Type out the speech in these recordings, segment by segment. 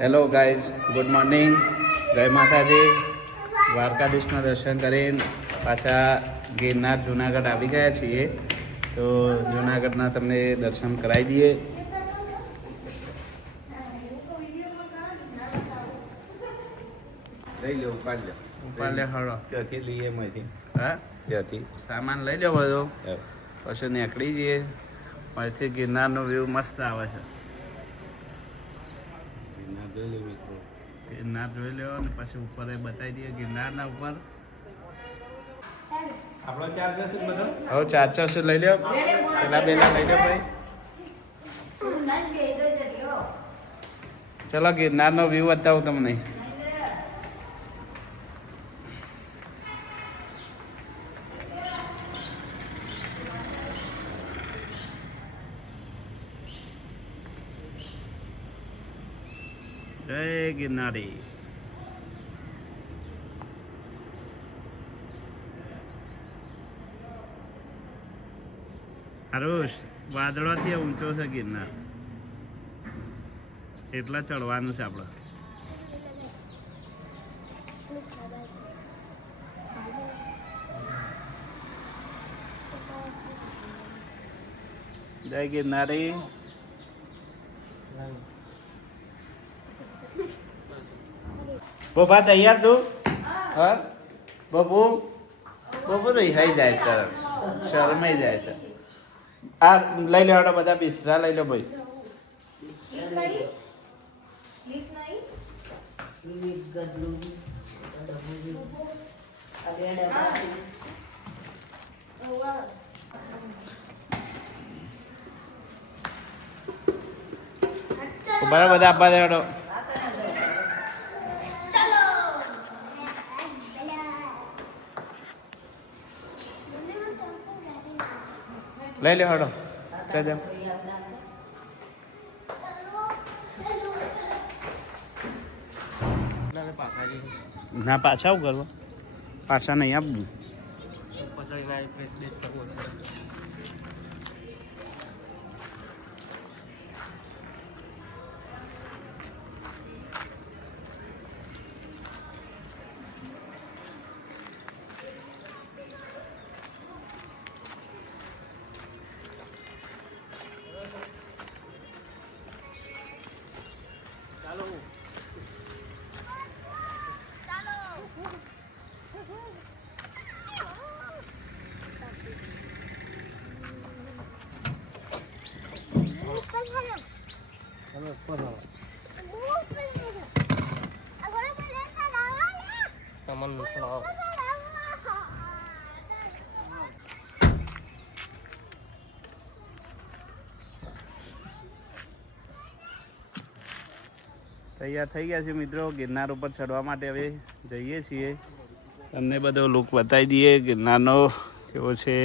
Hello guys, good morning. જય માતાજી. દ્વારકાધીશના દર્શન કરીને પાછા ગિરનાર જુનાગઢ આવી ગયા છીએ. તો જુનાગઢના તમને દર્શન કરાવી દઈએ. લઈ લો, ઉપાડ લે હળો ત્યાંથી લઈએ એમાંથી. હા, ત્યાંથી સામાન લઈ લો બધો, પછી નીકળી જઈએ. અહીંથી ગિરનારનો વ્યૂ મસ્ત આવે છે. જોઈ લે મિત્રો. ગિરનાર જોઈ લો અને પછી ઉપર એ બતાવી દઈએ ગિરનારના ઉપર. આપણો ચાર્જ છે બધો. હવે ચાર્જર લઈ લો, પેલા બેલા લઈ લો ભાઈ. ચલો ગિરનારનો વ્યૂ બતાવું તમને. જય ગિરનારી. હરુષ, વાદળોથી ઊંચો છે ગિરનાર, એટલા ચડવાનું છે આપણે. જય ગિરનારી. બોબા તૈયાર તું? હા બબુ, બબુ રિહાઈ જાય તરત, શરમાઈ જાય છે. આ લઈ લો બધા બિસ્તરા લઈ લો ભાઈ. બરાબર બધા આપવા દેવાડો. લઈ લે હડો. ચાલ ના, પાછા આવું કરવા, પાછા નહીં આપવું. તૈયાર થઈ ગયા છે મિત્રો, ગિરનાર ઉપર ચડવા માટે હવે જઈએ છીએ. તમને બધો લુક બતાવી દઈએ ગિરનારનો કેવો છે.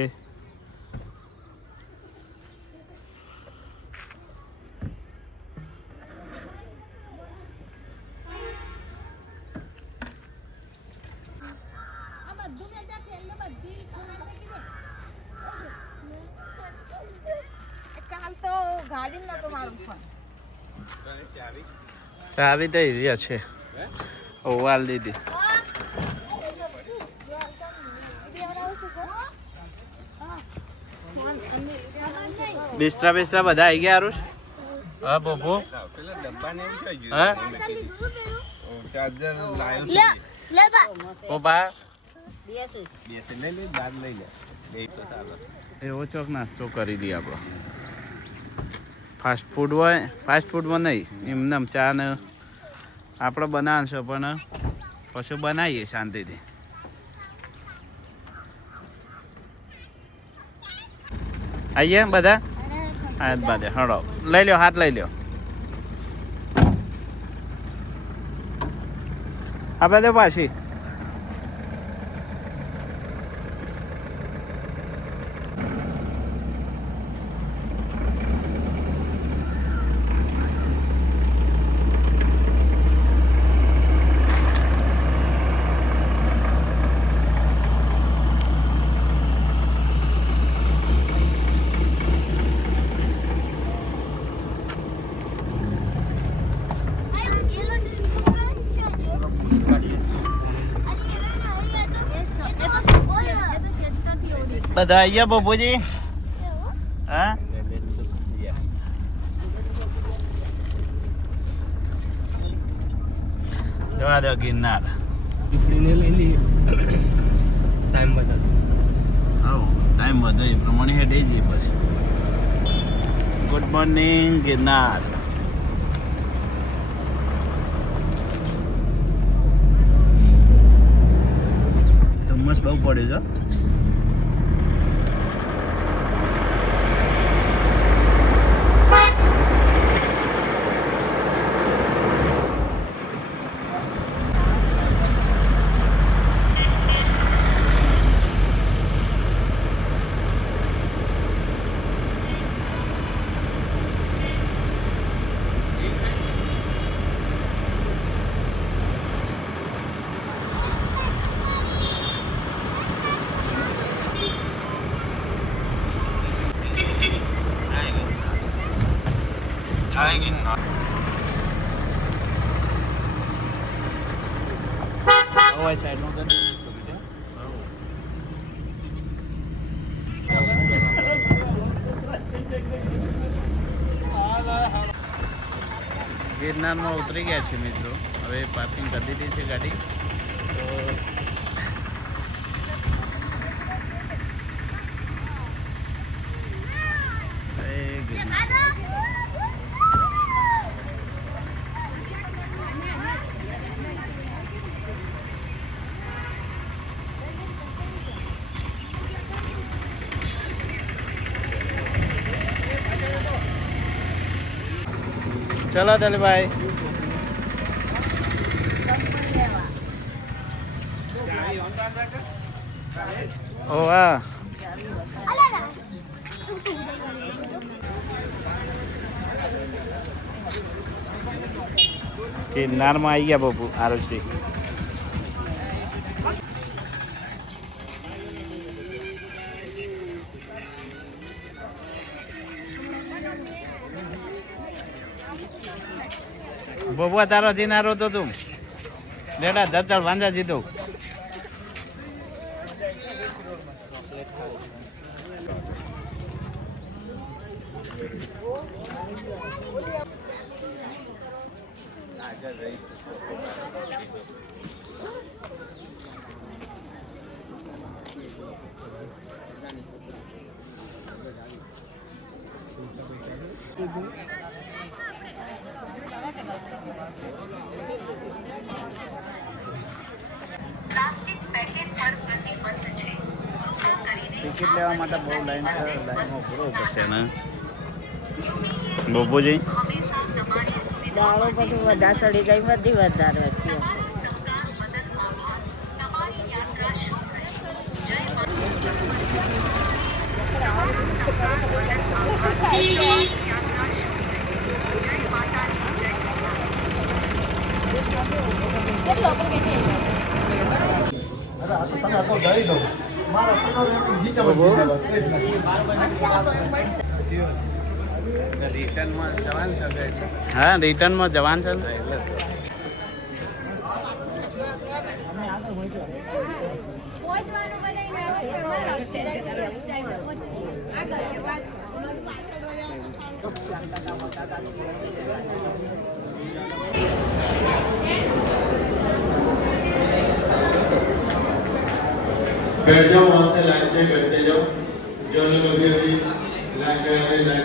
ચાવી તો એવી છે, ઓવાલ દીધી. બિસ્તરા બિસ્તરા બધા આવી ગયા હરુષ? હા બોબો, પેલા ડબ્બા ને એવું છે. હા ચાર્જર લાવ્યો છે. ઓ બા લઈ લે, બાદ લઈ લે. બે તો ચાલે. એવો ચોક નાસ્તો કરી દઈએ આપણો. ફાસ્ટ ફૂડ હોય, ફાસ્ટ ફૂડમાં નહીં, એમને ચા ને આપણે બનાવશો પણ પછી બનાવીએ શાંતિથી. આવીએ બધા. હા બધે હળો લઈ લો, હાથ લઈ લો. આ બધે પાછી બધા આવી ગયા બબુજી? હા, જવા દો ગિરનાર. દીકરીને લઈ લઈએ. ટાઈમ બધા ટાઈમ વધે એ પ્રમાણે હેડે જઈએ પછી. Good morning Girnar. ધુમ્મસ બહુ પડે છે. ગિરનારમાં ઉતરી ગયા છે મિત્રો. હવે પાર્કિંગ કરી દીધી છે ગાડી. તો ચલો દલભાઈ. ઓ વાહ, ગિરનારમાં આવી ગયા બબુ. આરુષી બબુआ તારો દિનારો તો તું લેડા ધરચળ વાંજા જીતો. ટિકિટ લેવા માટે બહુ લાઈન છે. લાઈનમાં પૂરો પડશે ને બબુજી. દાળો બધું વધારે સડી ગઈ, બધી વધારે હતી. હા, રિટર્નમાં જવાન છે ને. बैठ जाओ वहाँ से लाइन से बैठते जाओ. जो लोग अभी अभी लाइन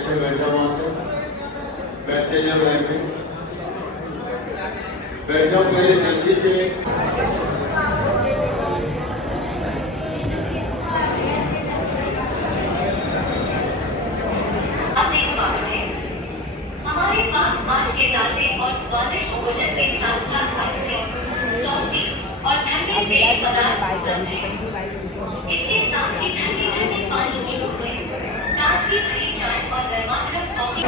से बैठ जाओ वहाँ से बैठते जाओ लाइन में. बैठ जाओ पहले जल्दी से. हमारे पास मांस के ताजे और स्वादिष्ट भोजन के साथ साथ आइसक्रीम, सॉफ्टी और ठंडे पेय पदार्थ उपलब्ध हैं। इसके साथ ही ठंडे ठंडे पानी की बोतलें, ताजगी भरी चाय और गर्मागर्म कॉफी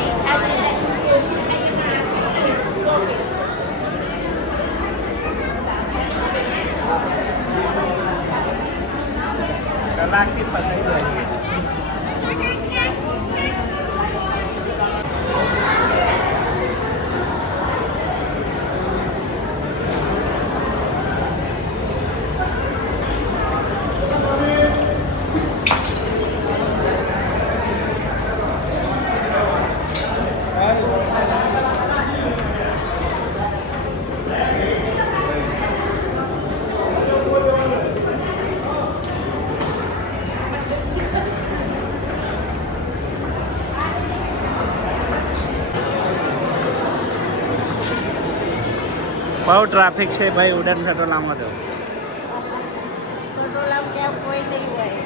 કલાક થી ફસાઈ જાય. બહુ ટ્રાફિક છે ભાઈ ઉડન ખટોલામાં તો. ખટોલામાં ક્યાં કોઈ નહીં હોય.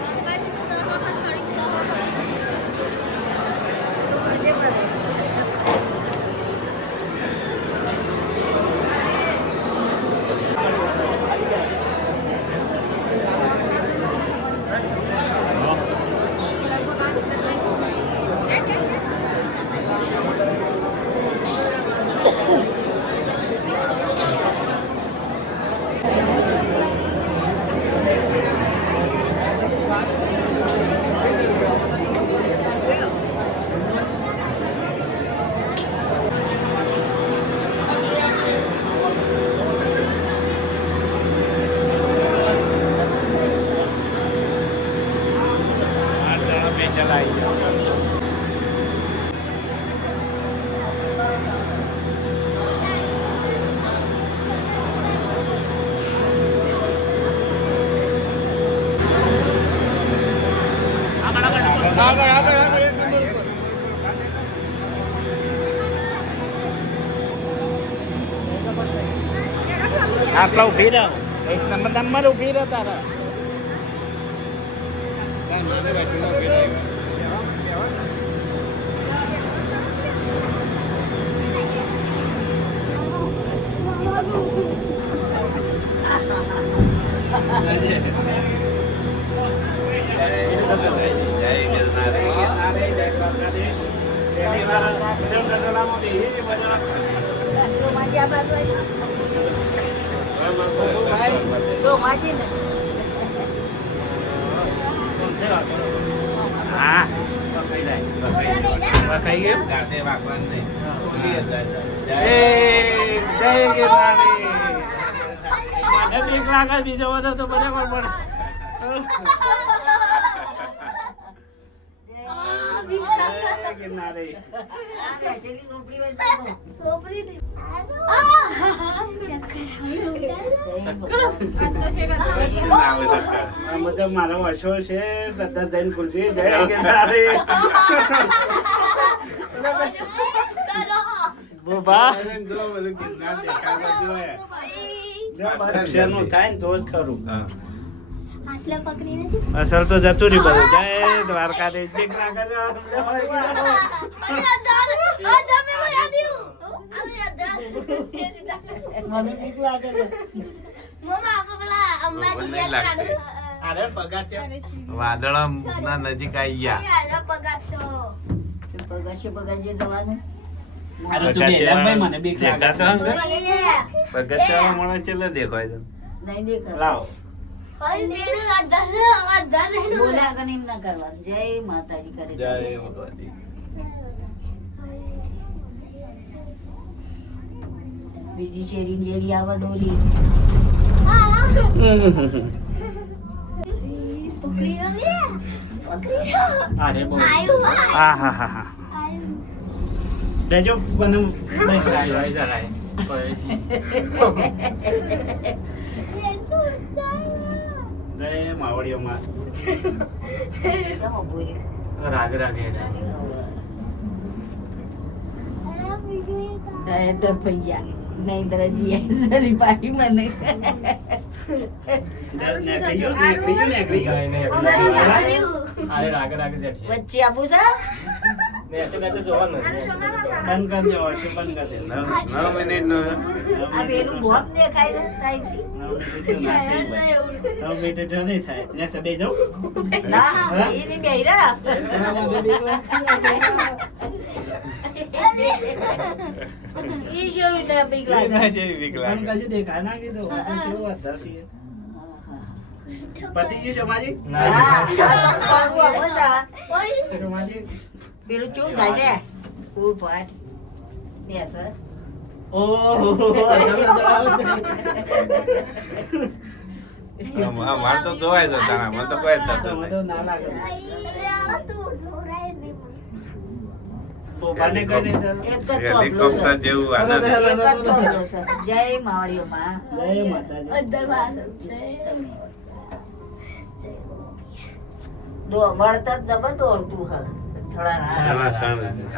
આટલા ઉભી રહો. એક નંબર ઉભી રહો તારા. હા કઈ ગયું. જાતે વાગવાનું નહીં. જય ગિરનારી. મને બીક લાગે બીજો બધો તો બરાબર પડે. જય ગિરનારી. આ બધા મારા વર્ષો છે બધા જઈને ખુલશે. જય ગિરનારી. બોબા અક્ષરનું થાય ને તો જ ખરું. અસલ તો જતું રહ્યું બધું. જય દ્વારકાધીશ. બીક લાગે છે. મને બીક લાગે છે. અરે પગા છે. વાદળા ના નજીક આવી ગયા. અરે તું બે જા ભાઈ, મને બીક લાગે છે. પગથિયા મને છેલ્લે દેખાય છે. લાવો. બોલ્યા કે એમ ના કરવાનું. જય માતાજી કરે. જય ભગવતી. બીજી શેરી જેરી આવે ડોલી. અરે બહુ. હા હા હા હા. દેજો મને નહીં લાય જરાય. જય માવડીઓમાં. રાગ રાગ હેડા. તો પૈયા નહીં દરજી ચલી પાડી મને નીકળી ગયો. અરે રાગ રાગ છે. વચ્ચે આપું છે. બંધ કરી દેવો છે. બંધ કરી દે. 9 મિનિટનો છે. આ પેલું બોમ્બ દેખાય છે તાઈથી. 9 મિનિટ જો નહીં થાય. ને સબે જાઉં. ના એની બેરા ઈ શું ને બીક લાગે. બંધ કરી દેખાય ના કીધું. શું વાત છે. પતિ ગયું સમાજી. સમાજી. પેલું ચૂક જાય ને કુર પાટ બેસ મારે તો જોવાય છે તારા. મને તો કોઈ થતું મને નહીં. તો ના લાગે. પોપાને કઈ નહીં થતું. એક જ તોબલો હેલિકોપ્ટર છે. જેવું આનંદ. એક જ તોબલો છે. જય માવડીઓમાં. જય માતાજી. વળતર જબર દોડતું હે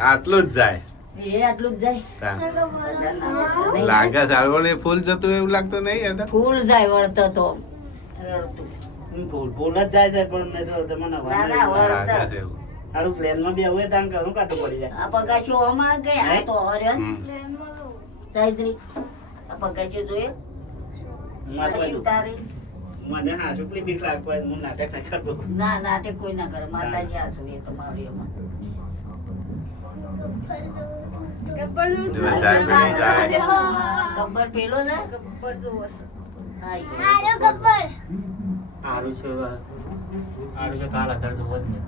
આટલું જ જાય. એ આટલું જ જાય. તા. લાગે ઝાડવો ને ફૂલ જતું એવું લાગતું નહીં હતા. ફૂલ જાય વળતો તો રડતું. ફૂલ જ જાય છે પણ નહીં તો તમને ના, ના, વાંધો વળતા. લાગે છે એવું. સારું પ્લેનમાં બી હવે તાણ ઘણું કાઢવું પડી જાય આ પગાચો આમાં કે આ તો હર્યો ને. હમ. સાઈત્રી આ પગાચો જોયો મારે પછી બધું. તારી મને હા શુક્લી બીક લાગતો હોય હું નાટક નહીં કરતો ના નાટક કોઈ ના કરે માતાજી આસુ એ તો મારી એમાં જો જાય પેલી જાય. ગબ્બર પેલો છે ગબ્બર જોવો છે હા ઈ. સારું છે કાલ આધાર જોવો જ ને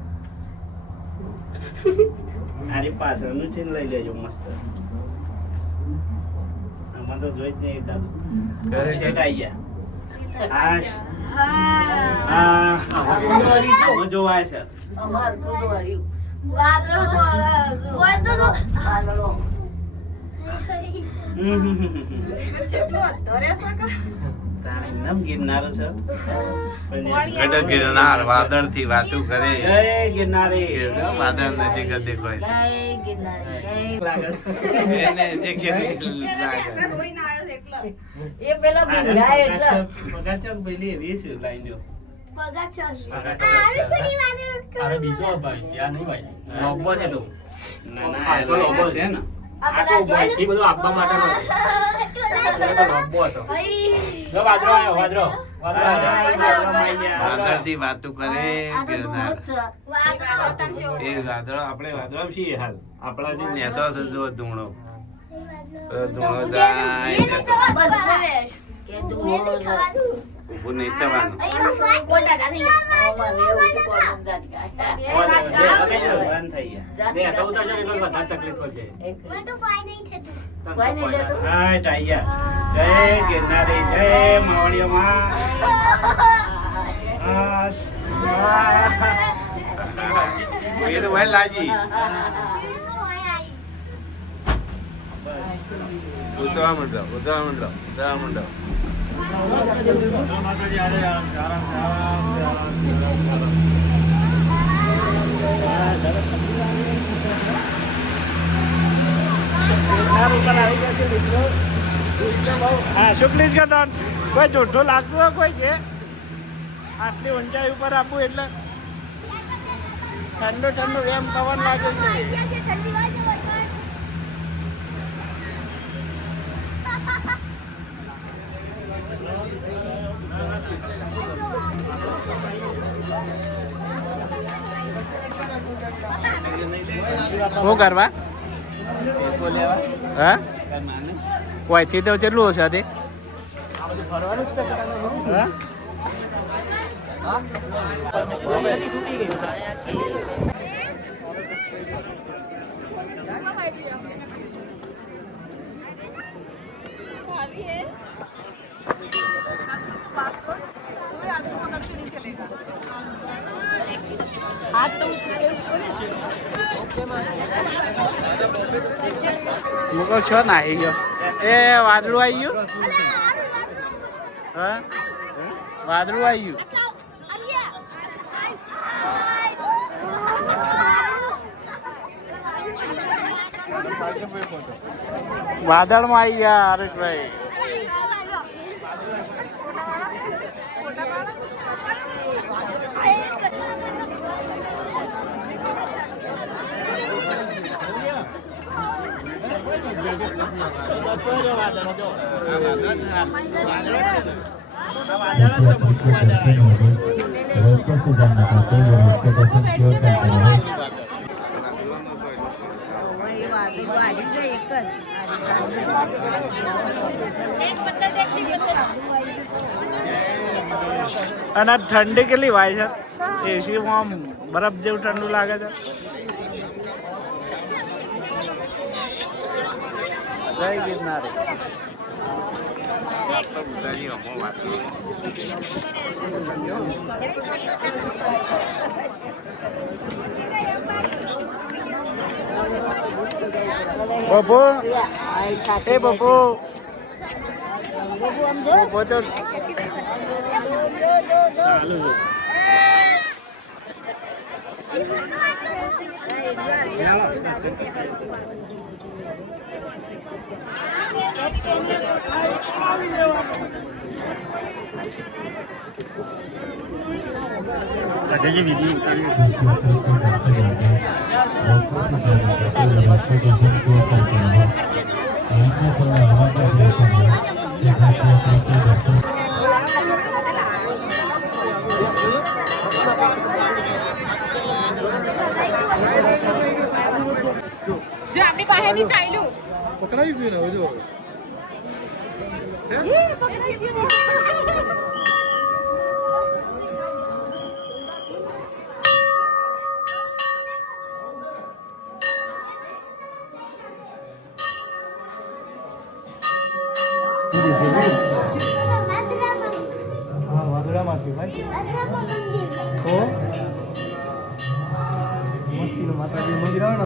આની પાછળનું છે ને લઈ લેજો મસ્ત આમાં તો જોઈ જ નહીં એકાદું શેઠ આઈ ગયા આમાં જોવાય છે અમાર કુદો હર્યું વાદળો તાણે એકદમ ગિરનાર છે ગઢ ગિરનાર વાદળથી વાતું કરે. જય ગિરનારી ગિરનાર વાદળ નજીક જ દેખાય છે. જય ગિરનારી જય. લાગે એને injection લાગે. એ પેલા ભીંગાય એટલે પગાચક પેલી એવી છે લાઈન અરે બીજો ભાઈ ત્યાં નહીં ભાઈ લોબો છે તો ના ના ખાસો લોબો છે ને આ તો ભાઈથી બધું આપવા માટે લોબો હતો જો વાદરો આવ્યો વાદરો વાદળથી વાતું કરે આ તો ગિરનાર. દૂધ છે. એ વાદળો આપણે વાદળો છીએ હાલ આપણા જે નેસો છે જો ધૂણો ધૂણો જાય નેસો. કે દૂધો છે. ઊભું નહીં થવાનું. આમાં લેવું છે કોનું ગાત ગાય. બંધ થઈ ગયા બે સૌતર છે એટલે વધારે તકલીફ પડશે એક- તને તો કોઈ નહીં કોઈ દેતું. ના. હા ટાઈયા જય ગિરનારી જય માવડીઓમાં આસ એ તો ભાઈ લાજી ઉતરવા માંડો ઉતરવા માંડો ઉતરવા માંડો. હા શુક્લી જ કહેતો કોઈ જોઠો લાગતું હોય કોઈ કે આટલી ઊંચાઈ ઉપર આપવું એટલે ઠંડો ઠંડો એમ પવન લાગે છે શું કરવા હા કોઈથી તો કેટલું હશે તે હા મુકો છો ના આવી ગયો એ વાદળું આવી ગયું હા વાદળું આવી ગયું વાદળમાં આવી ગયા હરેશભાઈ એ વાદળ વાળી છે એક જ. અને આ ઠંડી કેટલી વાય છે એસીમાં આમ બરફ જેવું ઠંડુ લાગે છે જય ગિરનારી બપો એ બપો બપો તો જો આપણી પાસેથી ચાલ્યું પકડાઈ ગયું ને હવે જો પકડાઈ ગયું હા વાદળામાંથી ભાઈ તો મસ્તીનું માતાજી મંદિર આવે ને